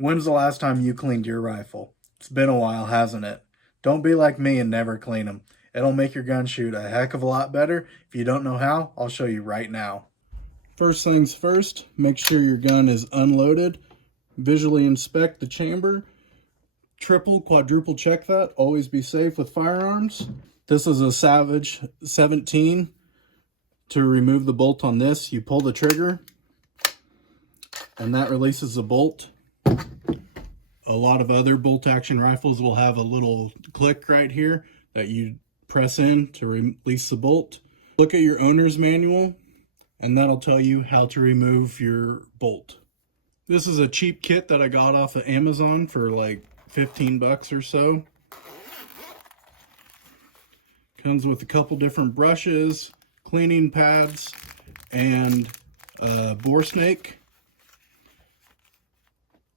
When's the last time you cleaned your rifle? It's been a while, hasn't it? Don't be like me and never clean them. It'll make your gun shoot a heck of a lot better. If you don't know how, I'll show you right now. First things first, make sure your gun is unloaded. Visually inspect the chamber. Triple, quadruple check that. Always be safe with firearms. This is a Savage 17. To remove the bolt on this, you pull the trigger and that releases the bolt. A lot of other bolt action rifles will have a little click right here that you press in to release the bolt. Look at your owner's manual and that'll tell you how to remove your bolt. This is a cheap kit that I got off of Amazon for like 15 bucks or so. Comes with a couple different brushes, cleaning pads, and a bore snake.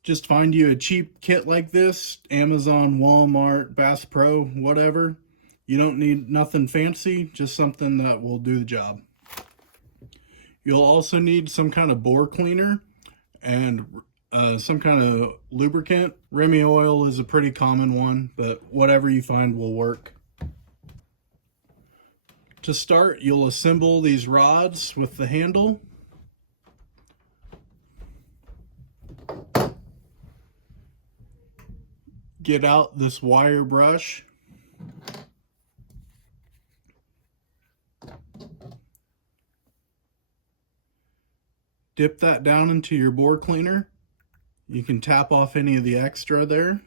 Just find you a cheap kit like this, Amazon, Walmart, Bass Pro, whatever. You don't need nothing fancy, just something that will do the job. You'll also need some kind of bore cleaner and some kind of lubricant. Remy oil is a pretty common one, but whatever you find will work. To start, you'll assemble these rods with the handle. Get out this wire brush. Dip that down into your bore cleaner. You can tap off any of the extra there.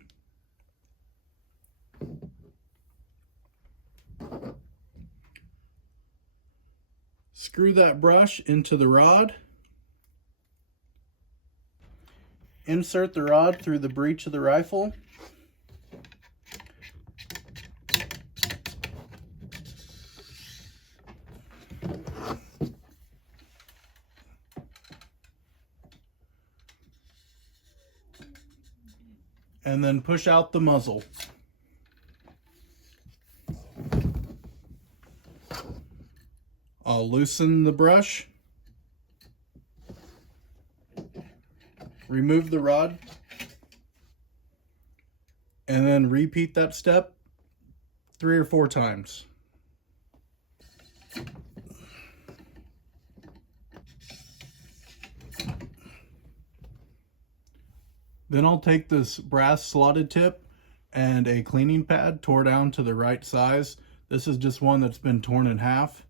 Screw that brush into the rod. Insert the rod through the breech of the rifle. And then push out the muzzle. I'll loosen the brush. Remove the rod. And then repeat that step 3 or 4 times. Then I'll take this brass slotted tip and a cleaning pad tore down to the right size. This is just one that's been torn in half.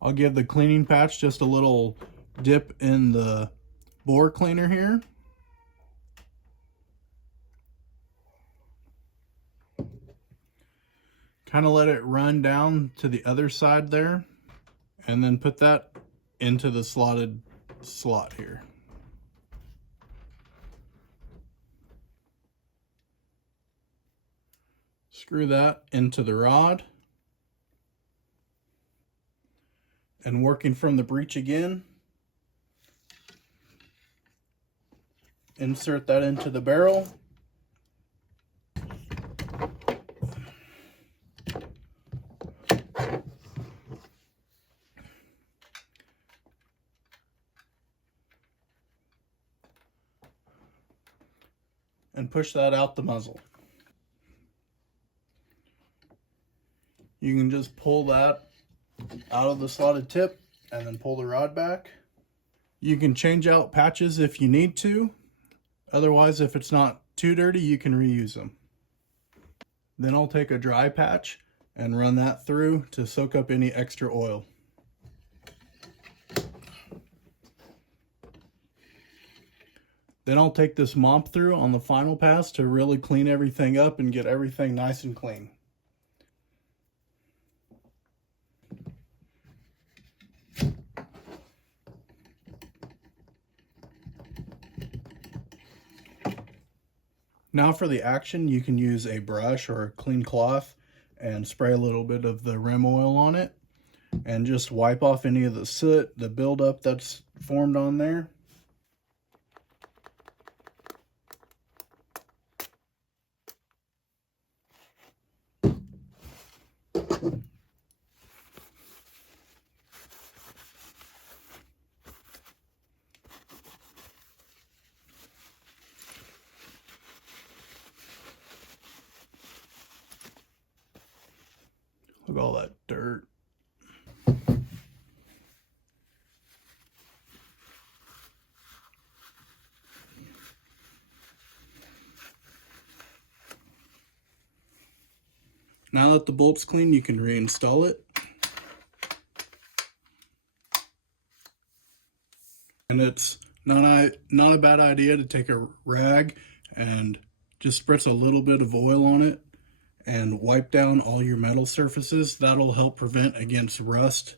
I'll give the cleaning patch just a little dip in the bore cleaner here. Kind of let it run down to the other side there, and then put that into the slotted slot here. Screw that into the rod. And working from the breech again, insert that into the barrel. And push that out the muzzle. You can just pull that out of the slotted tip and then pull the rod back. You can change out patches if you need to. Otherwise, if it's not too dirty, you can reuse them. Then I'll take a dry patch and run that through to soak up any extra oil. Then I'll take this mop through on the final pass to really clean everything up and get everything nice and clean. Now for the action, you can use a brush or a clean cloth and spray a little bit of the rim oil on it and just wipe off any of the soot, the buildup that's formed on there. Look at all that dirt. Now that the bolt's clean, you can reinstall it. And it's not a bad idea to take a rag and just spritz a little bit of oil on it and wipe down all your metal surfaces. That'll help prevent against rust.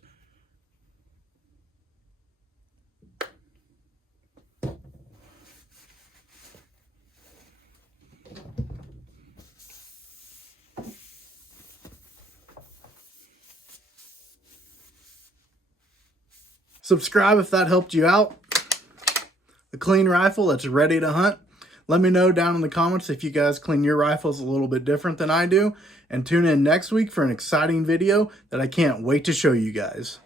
Subscribe if that helped you out. A clean rifle that's ready to hunt. Let me know down in the comments if you guys clean your rifles a little bit different than I do. And tune in next week for an exciting video that I can't wait to show you guys.